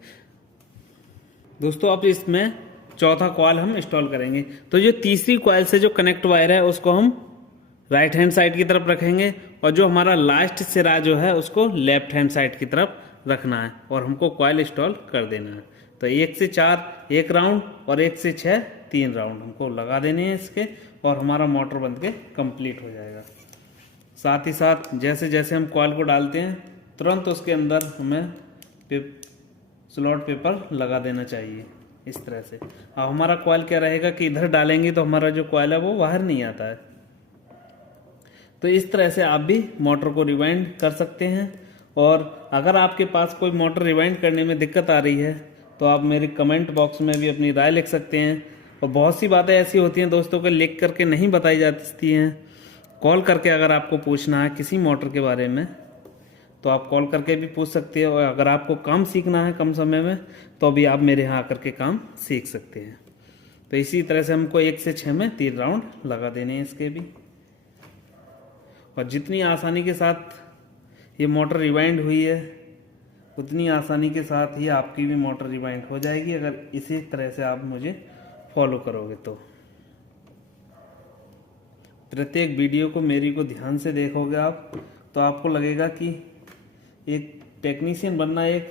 दोस्तों अब इसमें चौथा कॉइल हम इंस्टॉल करेंगे। तो जो तीसरी कॉइल से जो कनेक्ट वायर है उसको हम राइट हैंड साइड की तरफ रखेंगे, और जो हमारा लास्ट सिरा जो है उसको लेफ्ट हैंड साइड की तरफ रखना है, और हमको कॉइल इंस्टॉल कर देना है। तो 1 से 4 1 राउंड और 1 से 6 3 राउंड हमको लगा देने हैं इसके, और हमारा मोटर बन के कंप्लीट हो जाएगा। साथ ही साथ जैसे जैसे हम कॉइल को डालते हैं तुरंत उसके अंदर हमें स्लॉट पेपर लगा देना चाहिए इस तरह से। अब हमारा कॉइल क्या रहेगा कि इधर डालेंगे तो हमारा जो कॉइल है वो बाहर नहीं आता है। तो इस तरह से आप भी मोटर को रिवाइंड कर सकते हैं। और अगर आपके पास कोई मोटर रिवाइंड करने में दिक्कत आ रही है तो आप मेरे कमेंट बॉक्स में भी अपनी राय लिख सकते हैं। और बहुत सी बातें ऐसी होती हैं दोस्तों को लिख करके नहीं बताई जाती हैं। कॉल करके अगर आपको पूछना है किसी मोटर के बारे में तो आप कॉल करके भी पूछ सकते हो, और अगर आपको काम सीखना है कम समय में तो अभी आप मेरे यहाँ आकर के काम सीख सकते हैं। तो इसी तरह से हमको 1 से 6 में 3 राउंड लगा देने हैं इसके भी। और जितनी आसानी के साथ ये मोटर रिवाइंड हुई है उतनी आसानी के साथ ही आपकी भी मोटर रिवाइंड हो जाएगी, अगर इसी तरह से आप मुझे फॉलो करोगे तो। प्रत्येक वीडियो को मेरी को ध्यान से देखोगे आप तो आपको लगेगा कि एक टेक्नीशियन बनना एक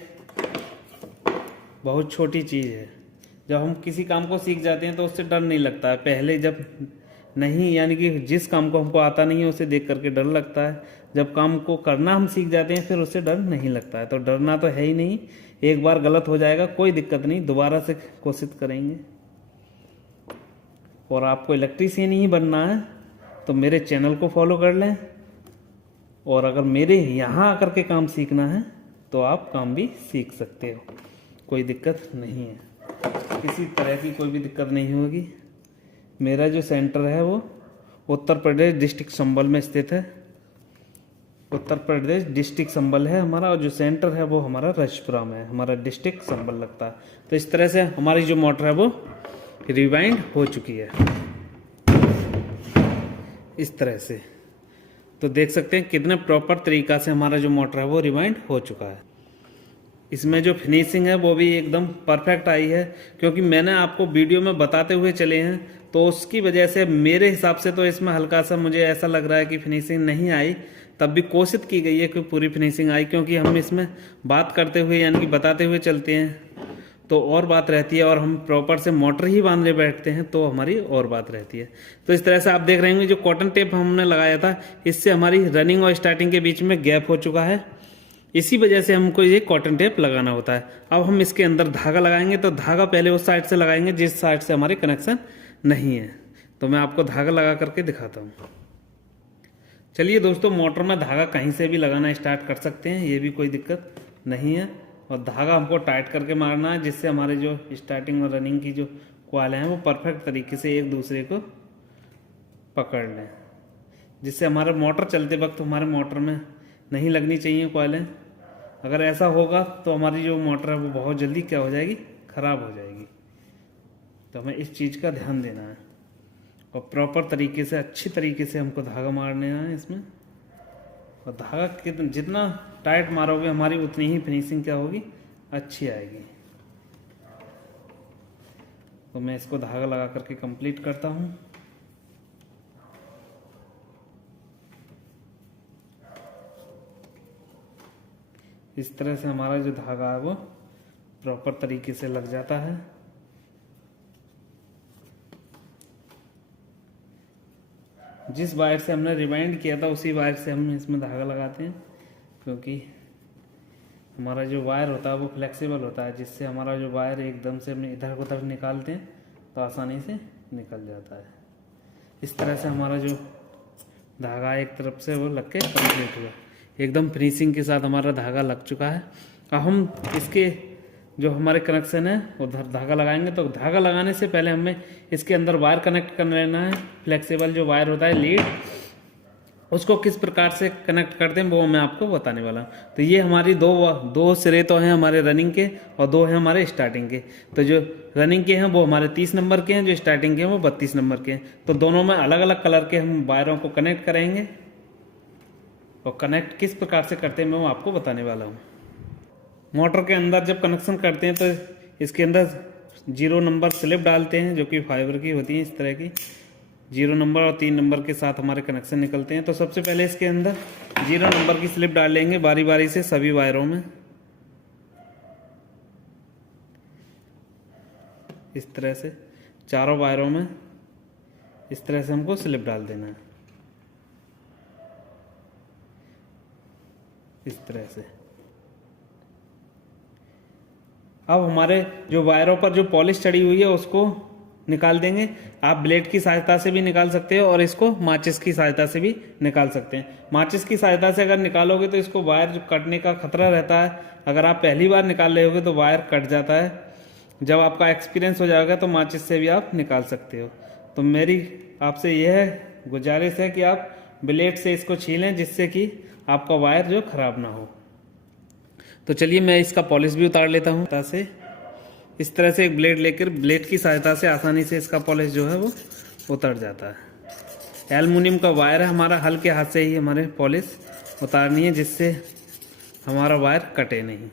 बहुत छोटी चीज़ है। जब हम किसी काम को सीख जाते हैं तो उससे डर नहीं लगता है। पहले जब नहीं, यानी कि जिस काम को हमको आता नहीं है उसे देख करके डर लगता है। जब काम को करना हम सीख जाते हैं फिर उससे डर नहीं लगता है। तो डरना तो है ही नहीं, एक बार गलत हो जाएगा कोई दिक्कत नहीं, दोबारा से कोशिश करेंगे। और आपको इलेक्ट्रीशियन ही बनना है तो मेरे चैनल को फॉलो कर लें, और अगर मेरे यहाँ आकर के काम सीखना है तो आप काम भी सीख सकते हो, कोई दिक्कत नहीं है। किसी तरह की कोई भी दिक्कत नहीं होगी। मेरा जो सेंटर है वो उत्तर प्रदेश डिस्ट्रिक्ट संबल में स्थित है। उत्तर प्रदेश डिस्ट्रिक्ट संबल है हमारा, और जो सेंटर है वो हमारा रजपुरा में है। हमारा डिस्ट्रिक्ट संबल लगता है। तो इस तरह से हमारी जो मोटर है वो रिवाइंड हो चुकी है इस तरह से। तो देख सकते हैं कितने प्रॉपर तरीका से हमारा जो मोटर है वो रिवाइंड हो चुका है। इसमें जो फिनिशिंग है वो भी एकदम परफेक्ट आई है, क्योंकि मैंने आपको वीडियो में बताते हुए चले हैं तो उसकी वजह से मेरे हिसाब से तो इसमें हल्का सा मुझे ऐसा लग रहा है कि फिनिशिंग नहीं आई। तब भी कोशिश की गई है कि पूरी फिनिशिंग आई, क्योंकि हम इसमें बात करते हुए यानी कि बताते हुए चलते हैं तो और बात रहती है, और हम प्रॉपर से मोटर ही बांधने बैठते हैं तो हमारी और बात रहती है। तो इस तरह से आप देख रहे होंगे जो कॉटन टेप हमने लगाया था इससे हमारी रनिंग और स्टार्टिंग के बीच में गैप हो चुका है। इसी वजह से हमको ये कॉटन टेप लगाना होता है। अब हम इसके अंदर धागा लगाएंगे, तो धागा पहले उस साइड से लगाएंगे जिस साइड से हमारे कनेक्शन नहीं है। तो मैं आपको धागा लगा करके दिखाता हूँ। चलिए दोस्तों, मोटर में धागा कहीं से भी लगाना स्टार्ट कर सकते हैं, ये भी कोई दिक्कत नहीं है। और धागा हमको टाइट करके मारना है, जिससे हमारे जो स्टार्टिंग और रनिंग की जो कॉइल हैं वो परफेक्ट तरीके से एक दूसरे को पकड़ लें, जिससे हमारा मोटर चलते वक्त हमारे मोटर में नहीं लगनी चाहिए कॉइलें। अगर ऐसा होगा तो हमारी जो मोटर है वो बहुत जल्दी क्या हो जाएगी, ख़राब हो जाएगी। तो हमें इस चीज़ का ध्यान देना है और प्रॉपर तरीके से, अच्छी तरीके से हमको धागा मारने है इसमें। और धागा जितना टाइट मारोगे हमारी उतनी ही फिनिशिंग क्या होगी, अच्छी आएगी। तो मैं इसको धागा लगा करके कंप्लीट करता हूँ। इस तरह से हमारा जो धागा है वो प्रॉपर तरीके से लग जाता है। जिस वायर से हमने रिवाइंड किया था उसी वायर से हम इसमें धागा लगाते हैं, क्योंकि हमारा जो वायर होता है वो फ्लेक्सिबल होता है, जिससे हमारा जो वायर एकदम से हम इधर को तरफ निकालते हैं तो आसानी से निकल जाता है। इस तरह से हमारा जो धागा एक तरफ से वो लग के कंप्लीट हुआ, एकदम फिनिशिंग के साथ हमारा धागा लग चुका है। अब हम इसके जो हमारे कनेक्शन है उधर धागा लगाएंगे। तो धागा लगाने से पहले हमें इसके अंदर वायर कनेक्ट कर लेना है। फ्लेक्सिबल जो वायर होता है लीड, उसको किस प्रकार से कनेक्ट करते हैं वो मैं आपको बताने वाला हूँ। तो ये हमारी दो सिरे तो हैं हमारे रनिंग के और दो हैं हमारे स्टार्टिंग के। तो जो रनिंग के हैं वो हमारे 30 नंबर के हैं, जो स्टार्टिंग के हैं वो 32 नंबर के हैं। तो दोनों में अलग अलग कलर के हम वायरों को कनेक्ट करेंगे और कनेक्ट किस प्रकार से करते हैं मैं वो आपको बताने वाला हूँ। मोटर के अंदर जब कनेक्शन करते हैं तो इसके अंदर 0 नंबर स्लिप डालते हैं, जो कि फाइबर की होती है। इस तरह की 0 नंबर और 3 नंबर के साथ हमारे कनेक्शन निकलते हैं। तो सबसे पहले इसके अंदर 0 नंबर की स्लिप डाल लेंगे बारी बारी से सभी वायरों में। इस तरह से चारों वायरों में इस तरह से हमको स्लिप डाल देना है, इस तरह से। अब हमारे जो वायरों पर जो पॉलिश चढ़ी हुई है उसको निकाल देंगे। आप ब्लेड की सहायता से भी निकाल सकते हो और इसको माचिस की सहायता से भी निकाल सकते हैं। माचिस की सहायता से अगर निकालोगे तो इसको वायर जो कटने का खतरा रहता है। अगर आप पहली बार निकाल रहे होगे तो वायर कट जाता है। जब आपका एक्सपीरियंस हो जाएगा तो माचिस से भी आप निकाल सकते हो। तो मेरी आपसे यह गुजारिश है कि आप ब्लेड से इसको छीलें, जिससे कि आपका वायर जो खराब ना हो। तो चलिए मैं इसका पॉलिश भी उतार लेता हूँ। इस तरह से एक ब्लेड लेकर ब्लेड की सहायता से आसानी से इसका पॉलिश जो है वो उतर जाता है। एल्युमिनियम का वायर है हमारा, हल्के हाथ से ही हमारे पॉलिश उतारनी है, जिससे हमारा वायर कटे नहीं।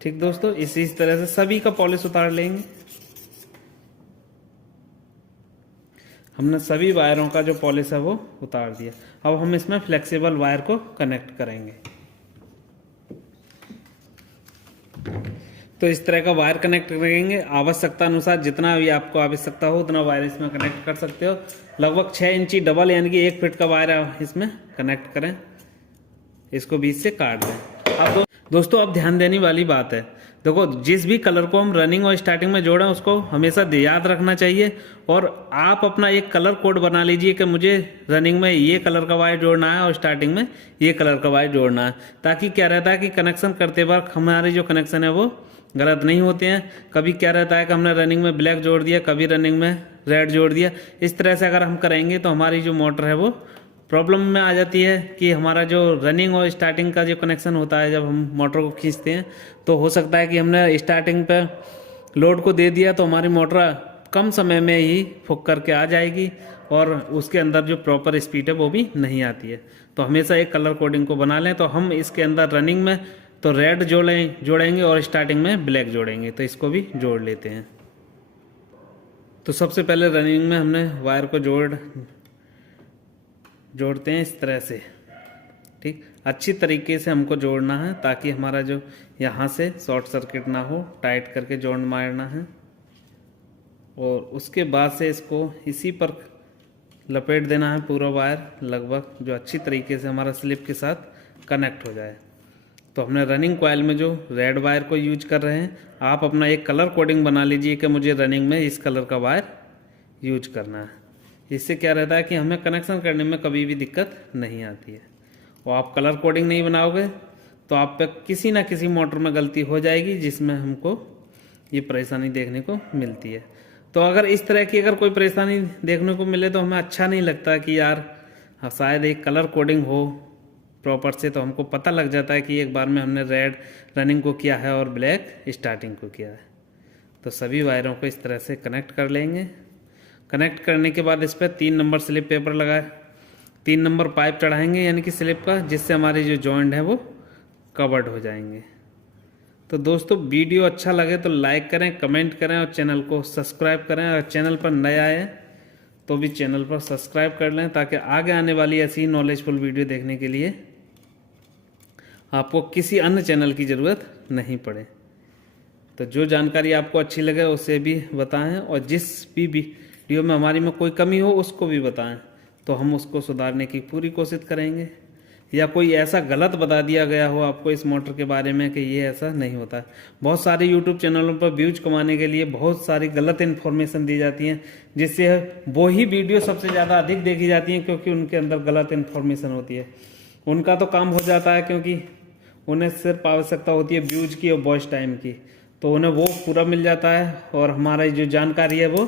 ठीक दोस्तों, इसी तरह से सभी का पॉलिश उतार लेंगे। हमने सभी वायरों का जो पॉलिश है वो उतार दिया। अब हम इसमें फ्लेक्सिबल वायर को कनेक्ट करेंगे। तो इस तरह का वायर कनेक्ट करेंगे। आवश्यकता अनुसार जितना भी आपको आवश्यकता हो उतना वायर इसमें कनेक्ट कर सकते हो। लगभग 6 इंची डबल यानी कि 1 फीट का वायर इसमें कनेक्ट करें। इसको बीच से काट दें। अब दोस्तों अब ध्यान देने वाली बात है, देखो जिस भी कलर को हम रनिंग और स्टार्टिंग में जोड़ें उसको हमेशा याद रखना चाहिए। और आप अपना एक कलर कोड बना लीजिए कि मुझे रनिंग में ये कलर का वायर जोड़ना है और स्टार्टिंग में ये कलर का वायर जोड़ना है। ताकि क्या रहता है कि कनेक्शन करते वक्त हमारे जो कनेक्शन है वो गलत नहीं होते हैं। कभी क्या रहता है कि हमने रनिंग में ब्लैक जोड़ दिया, कभी रनिंग में रेड जोड़ दिया। इस तरह से अगर हम करेंगे तो हमारी जो मोटर है वो प्रॉब्लम में आ जाती है कि हमारा जो रनिंग और स्टार्टिंग का जो कनेक्शन होता है, जब हम मोटर को खींचते हैं तो हो सकता है कि हमने स्टार्टिंग पे लोड को दे दिया तो हमारी मोटर कम समय में ही फुक करके आ जाएगी और उसके अंदर जो प्रॉपर स्पीड है वो भी नहीं आती है। तो हमेशा एक कलर कोडिंग को बना लें। तो हम इसके अंदर रनिंग में तो रेड जोड़ेंगे और स्टार्टिंग में ब्लैक जोड़ेंगे। तो इसको भी जोड़ लेते हैं। तो सबसे पहले रनिंग में हमने वायर को जोड़ते हैं इस तरह से। ठीक, अच्छी तरीके से हमको जोड़ना है ताकि हमारा जो यहाँ से शॉर्ट सर्किट ना हो। टाइट करके जॉइंट मारना है और उसके बाद से इसको इसी पर लपेट देना है पूरा वायर लगभग, जो अच्छी तरीके से हमारा स्लिप के साथ कनेक्ट हो जाए। तो हमने रनिंग कॉइल में जो रेड वायर को यूज कर रहे हैं, आप अपना एक कलर कोडिंग बना लीजिए कि मुझे रनिंग में इस कलर का वायर यूज करना है। इससे क्या रहता है कि हमें कनेक्शन करने में कभी भी दिक्कत नहीं आती है। और आप कलर कोडिंग नहीं बनाओगे तो आप पे किसी ना किसी मोटर में गलती हो जाएगी, जिसमें हमको ये परेशानी देखने को मिलती है। तो अगर इस तरह की अगर कोई परेशानी देखने को मिले तो हमें अच्छा नहीं लगता कि यार शायद एक कलर कोडिंग हो प्रॉपर से, तो हमको पता लग जाता है कि एक बार में हमने रेड रनिंग को किया है और ब्लैक स्टार्टिंग को किया है। तो सभी वायरों को इस तरह से कनेक्ट कर लेंगे। कनेक्ट करने के बाद इस पर 3 नंबर स्लिप पेपर लगाए, 3 नंबर पाइप चढ़ाएंगे यानी कि स्लिप का, जिससे हमारे जो जॉइंट है वो कवर्ड हो जाएंगे। तो दोस्तों वीडियो अच्छा लगे तो लाइक करें, कमेंट करें और चैनल को सब्सक्राइब करें। और चैनल पर नए आए तो भी चैनल पर सब्सक्राइब कर लें, ताकि आगे आने वाली ऐसी नॉलेजफुल वीडियो देखने के लिए आपको किसी अन्य चैनल की ज़रूरत नहीं पड़े। तो जो जानकारी आपको अच्छी लगे उसे भी बताएं, और जिस भी वीडियो में हमारी में कोई कमी हो उसको भी बताएं, तो हम उसको सुधारने की पूरी कोशिश करेंगे। या कोई ऐसा गलत बता दिया गया हो आपको इस मोटर के बारे में कि ये ऐसा नहीं होता है। बहुत सारे यूट्यूब चैनलों पर व्यूज कमाने के लिए बहुत सारी गलत इन्फॉर्मेशन दी जाती हैं, जिससे वो ही वीडियो सबसे ज़्यादा अधिक देखी जाती हैं, क्योंकि उनके अंदर गलत इन्फॉर्मेशन होती है। उनका तो काम हो जाता है, क्योंकि उन्हें सिर्फ आवश्यकता होती है व्यूज की और वॉच टाइम की, तो उन्हें वो पूरा मिल जाता है। और हमारी जो जानकारी है वो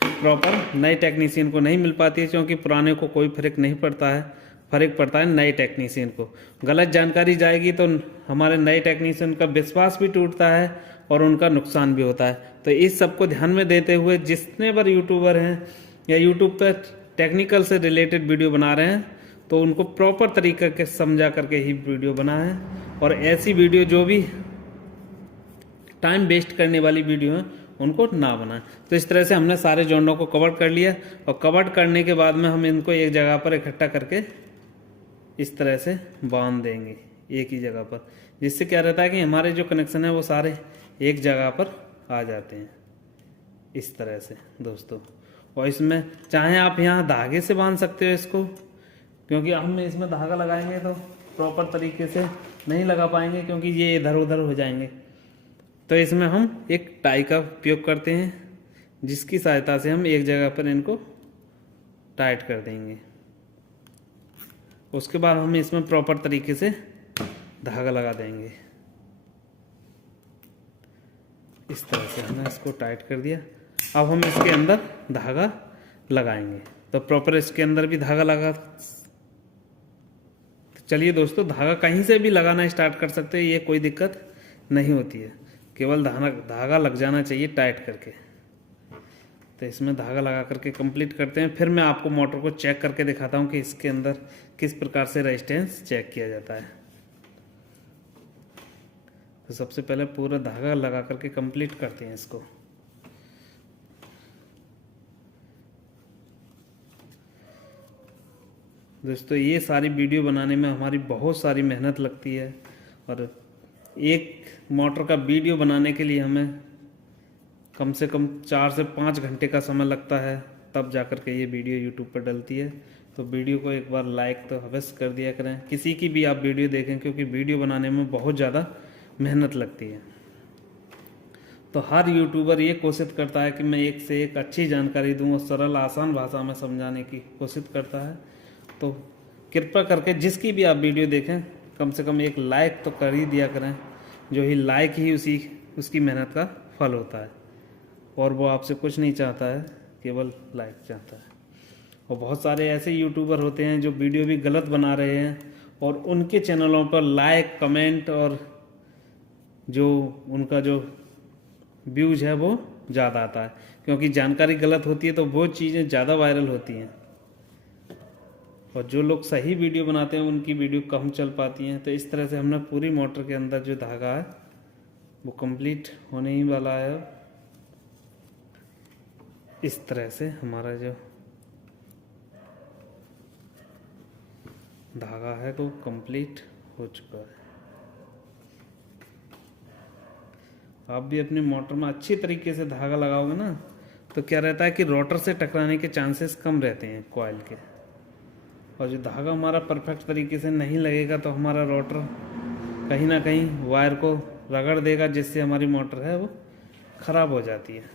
प्रॉपर नए टेक्नीशियन को नहीं मिल पाती है, क्योंकि पुराने को कोई फर्क नहीं पड़ता है, फर्क पड़ता है नए टेक्नीशियन को। गलत जानकारी जाएगी तो हमारे नए टेक्नीशियन का विश्वास भी टूटता है और उनका नुकसान भी होता है। तो इस सब को ध्यान में देते हुए जितने बार यूट्यूबर हैं या यूट्यूब पर टेक्निकल से रिलेटेड वीडियो बना रहे हैं, तो उनको प्रॉपर तरीके के समझा करके ही वीडियो बनाएं, और ऐसी वीडियो जो भी टाइम वेस्ट करने वाली वीडियो है उनको ना बनाएं। तो इस तरह से हमने सारे जॉइंटों को कवर कर लिया, और कवर करने के बाद में हम इनको एक जगह पर इकट्ठा करके इस तरह से बांध देंगे एक ही जगह पर, जिससे क्या रहता है कि हमारे जो कनेक्शन है वो सारे एक जगह पर आ जाते हैं इस तरह से दोस्तों। और इसमें चाहे आप यहाँ धागे से बांध सकते हो इसको, क्योंकि हम इसमें धागा लगाएंगे तो प्रॉपर तरीके से नहीं लगा पाएंगे, क्योंकि ये इधर उधर हो जाएंगे। तो इसमें हम एक टाई का उपयोग करते हैं, जिसकी सहायता से हम एक जगह पर इनको टाइट कर देंगे। उसके बाद हम इसमें प्रॉपर तरीके से धागा लगा देंगे। इस तरह से हमने इसको टाइट कर दिया। अब हम इसके अंदर धागा लगाएंगे, तो प्रॉपर इसके अंदर भी धागा लगा। तो चलिए दोस्तों, धागा कहीं से भी लगाना स्टार्ट कर सकते हैं, ये कोई दिक्कत नहीं होती है, केवल धागा लग जाना चाहिए टाइट करके। तो इसमें धागा लगा करके कंप्लीट करते हैं। फिर मैं आपको मोटर को चेक करके दिखाता हूँ कि इसके अंदर किस प्रकार से रेजिस्टेंस चेक किया जाता है। तो सबसे पहले पूरा धागा लगा करके कंप्लीट करते हैं इसको। दोस्तों ये सारी वीडियो बनाने में हमारी बहुत सारी मेहनत लगती है, और एक मोटर का वीडियो बनाने के लिए हमें कम से कम 4 से 5 घंटे का समय लगता है, तब जाकर के ये वीडियो यूट्यूब पर डलती है। तो वीडियो को एक बार लाइक तो अवश्य कर दिया करें, किसी की भी आप वीडियो देखें, क्योंकि वीडियो बनाने में बहुत ज़्यादा मेहनत लगती है। तो हर यूट्यूबर ये कोशिश करता है कि मैं एक से एक अच्छी जानकारी दूं और सरल आसान भाषा में समझाने की कोशिश करता है। तो कृपया करके जिसकी भी आप वीडियो देखें, कम से कम एक लाइक तो कर ही दिया करें, जो ही लाइक ही उसकी मेहनत का फल होता है, और वो आपसे कुछ नहीं चाहता है, केवल लाइक चाहता है। और बहुत सारे ऐसे यूट्यूबर होते हैं जो वीडियो भी गलत बना रहे हैं, और उनके चैनलों पर लाइक कमेंट और जो उनका जो व्यूज है वो ज़्यादा आता है, क्योंकि जानकारी गलत होती है तो वो चीज़ें ज़्यादा वायरल होती हैं, और जो लोग सही वीडियो बनाते हैं उनकी वीडियो कम चल पाती हैं। तो इस तरह से हमने पूरी मोटर के अंदर जो धागा है वो कंप्लीट होने ही वाला है। इस तरह से हमारा जो धागा है वो कंप्लीट हो चुका है। आप भी अपनी मोटर में अच्छी तरीके से धागा लगाओगे ना, तो क्या रहता है कि रोटर से टकराने के चांसेस कम रहते हैं कॉइल के। और जो धागा हमारा परफेक्ट तरीके से नहीं लगेगा तो हमारा रोटर कहीं ना कहीं वायर को रगड़ देगा, जिससे हमारी मोटर है वो ख़राब हो जाती है।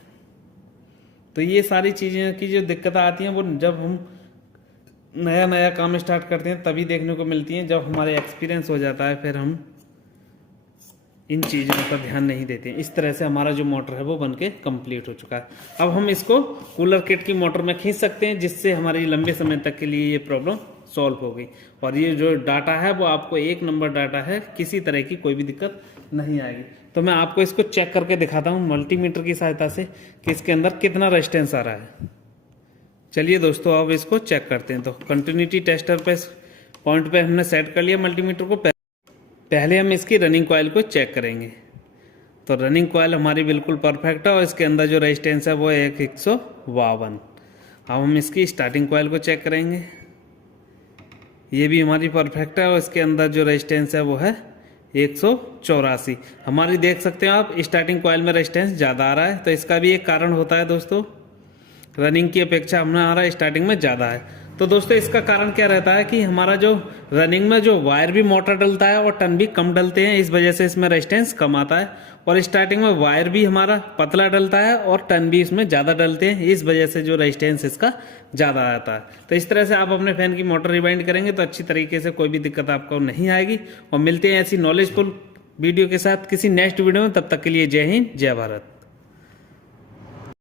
तो ये सारी चीज़ें की जो दिक्कतें आती हैं वो जब हम नया नया काम स्टार्ट करते हैं तभी देखने को मिलती हैं। जब हमारे एक्सपीरियंस हो जाता है फिर हम इन चीज़ों पर ध्यान नहीं देते हैं। इस तरह से हमारा जो मोटर है वो बनके कंप्लीट हो चुका है। अब हम इसको कूलर किट की मोटर में खींच सकते हैं, जिससे हमारी लंबे समय तक के लिए ये प्रॉब्लम सॉल्व हो गई। और ये जो डाटा है वो आपको 1 नंबर डाटा है, किसी तरह की कोई भी दिक्कत नहीं आएगी। तो मैं आपको इसको चेक करके दिखाता हूँ मल्टीमीटर की सहायता से कि इसके अंदर कितना रेजिस्टेंस आ रहा है। चलिए दोस्तों अब इसको चेक करते हैं। तो कंटिन्यूटी टेस्टर पे पॉइंट पे हमने सेट कर लिया मल्टीमीटर को। पहले हम इसकी रनिंग कॉइल को चेक करेंगे। तो रनिंग कॉइल हमारी बिल्कुल परफेक्ट है और इसके अंदर जो रेजिस्टेंस है वो है 152। अब हम इसकी स्टार्टिंग कॉइल को चेक करेंगे। ये भी हमारी परफेक्ट है और इसके अंदर जो रेजिस्टेंस है वो है 184। हमारी देख सकते हैं आप स्टार्टिंग कॉइल में रेजिस्टेंस ज़्यादा आ रहा है। तो इसका भी एक कारण होता है दोस्तों, रनिंग की अपेक्षा हमारा स्टार्टिंग में ज़्यादा है। तो दोस्तों इसका कारण क्या रहता है कि हमारा जो रनिंग में जो वायर भी मोटा डलता है और टर्न भी कम डलते हैं, इस वजह से इसमें रेजिस्टेंस कम आता है। और स्टार्टिंग में वायर भी हमारा पतला डलता है और टर्न भी इसमें ज़्यादा डलते हैं, इस वजह से जो रेजिस्टेंस इसका ज़्यादा आता है। तो इस तरह से आप अपने फैन की मोटर रिवाइंड करेंगे तो अच्छी तरीके से कोई भी दिक्कत आपको नहीं आएगी। और मिलते हैं ऐसी नॉलेजफुल वीडियो के साथ किसी नेक्स्ट वीडियो में। तब तक के लिए जय हिंद, जय भारत।